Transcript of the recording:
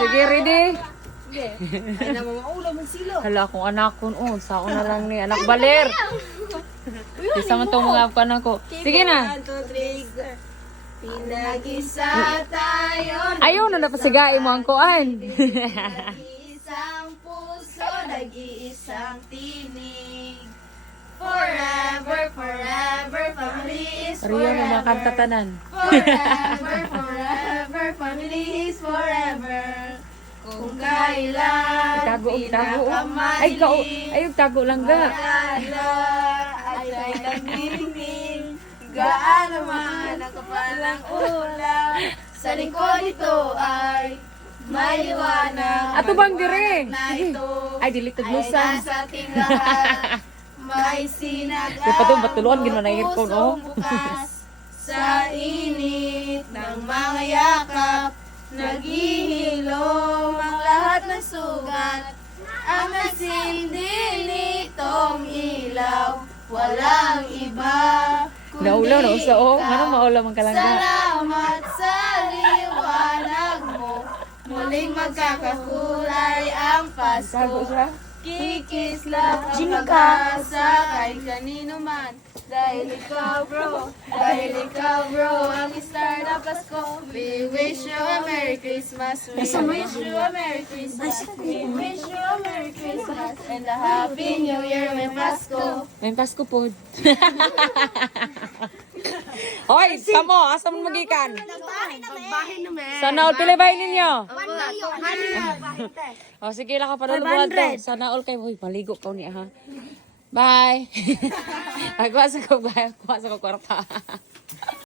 Sige, ready? Ay na mga ulam ng silo. Hala, kung anak ko, sa na lang ni anak baler. Isa man itong mga anak ko. Sige na. 1, 2, 3. Pinag-isa tayo. Ayaw na napasigain mo ang kuan. Isang puso, nag-iisang tinig. Forever, forever, family is Riyan mo mga kanta forever. tanan. Forever, forever, family is forever. Kung kailan Tago. Ay, pinakamadilim, ay, tago lang ga. wala ay nagmiming. Gaano man ang kapalang ulam, sa lingkod ito ay may liwanag. Ato bang dire? Na ito Ay, dili ay taglusan. nasa ating lahat. May sinag Di pa to, batuluan, ginawa na earphone, oh. bukas sa init ng mga yakap. Naghihilom ang lahat ng sugat. Ang nagsindi nitong ilaw, walang iba kundi Naulaw na usa oh. ikaw. Ngano maulaw man kalangga. Salamat sa liwanag mo. Muling magkakakulay ang Tago Pasko. siya. Kikislap ang pag-asa kahit kanino man. Dahil ikaw bro, ang star na Pasko. We wish you a Merry Christmas. We wish you a Merry Christmas. We wish you a Merry Christmas. And a Happy New Year, may Pasko. May Pasko po. Hoy, kamo, asa mo magikan? Bahay naman. Sana all pilibay ninyo. Ano O sige lang ka padulong to. Sana all kay hoy paligo ka ni ha. Bye. Agwa sa ko kwarta.